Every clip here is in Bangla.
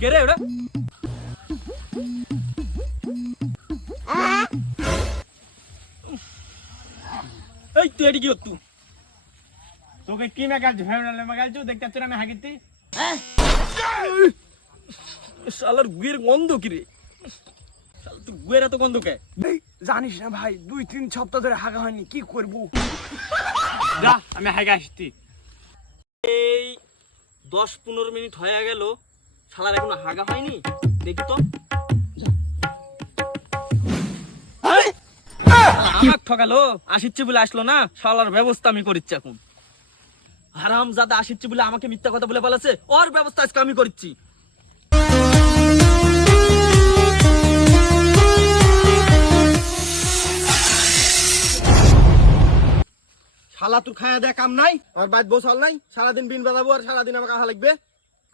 কে রে ওটা? এই তুই এটি কি হতো? তোকে কি মেকালছো? ফ্যামিলি মেকালছো? দেখতে পাচ্ছ না আমি হাগিতি? শালার গুয়ের গন্ধ কি রে? শালা তুই গুয়ের এত গন্ধ কে? জানিস না ভাই, 2-3 সপ্তাহ ধরে হাগা হয়নি, কি করব? যা আমি হাগা আসছি। এই 10-15 মিনিট হয়ে গেল, শালার এখনো হাগা হয়নি। দেখি তো। আমাকে ঠকালো, আসিচ্ছি বলে আসলো না, শালার ব্যবস্থা আমি করিচ্ছি এখন। হারাম জাদা আসিচ্ছি বলে আমাকে মিথ্যা কথা বলে বলেছে, ওর ব্যবস্থা আজকে আমি করিচ্ছি। শালা তোর খায়া দেয়া কাম নাই, আর বাইত বসাল নাই, সারাদিন বিন বাজাবো আর সারাদিন আমাকে আহা লাগবে।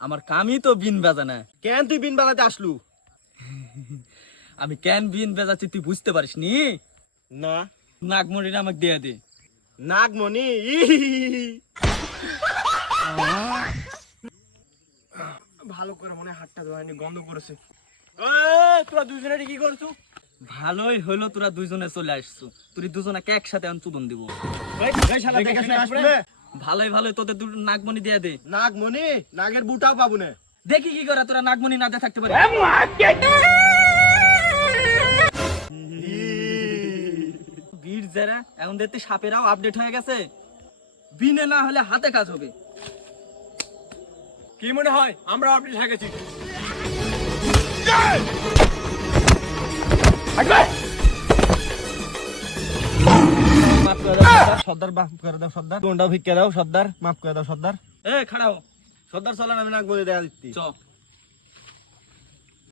আমার কামই তো বিন বাজা না। কেন তুই বিন বাজাতে আসলু? আমি কেন বিন বাজাচ্ছি তুই বুঝতে পারিস নি? না। নাগমণিটা আমাকে দিয়ে দে। নাগমণি? ভালো করে মনে হয় হাতটা ধোয়ানি, গন্ধ করেছে। তোরা দুজনে কি করছো? ভালোই হলো তোরা দুইজনে চলে আসছো, তুই দুজনাকে একসাথে আমি চুদন দিব। শালা দেখে শুনে আসবে। ভালোই ভালোই তোদের দুটো নাগমণি দিয়ে দে। নাগমণি? নাগের বুটাও পাবো না। দেখি কি করে তোরা নাগমণি না দিয়ে থাকতে পারে। বীর যারা এখন দেখতে সাপেরাও আপডেট হয়ে গেছে, বিনে না হলে হাতে কাজ হবে। কি মনে হয় আমরা আপনি থাকেছি? সর্দার মাফ করে দাও, সর্দার কোনটা ভিক্ষা দাও, সর্দার মাফ করে দাও, সর্দার। এ খাড়াও, সর্দার চলেন, আমি নাগমণি দেখা দিচ্ছি। চ।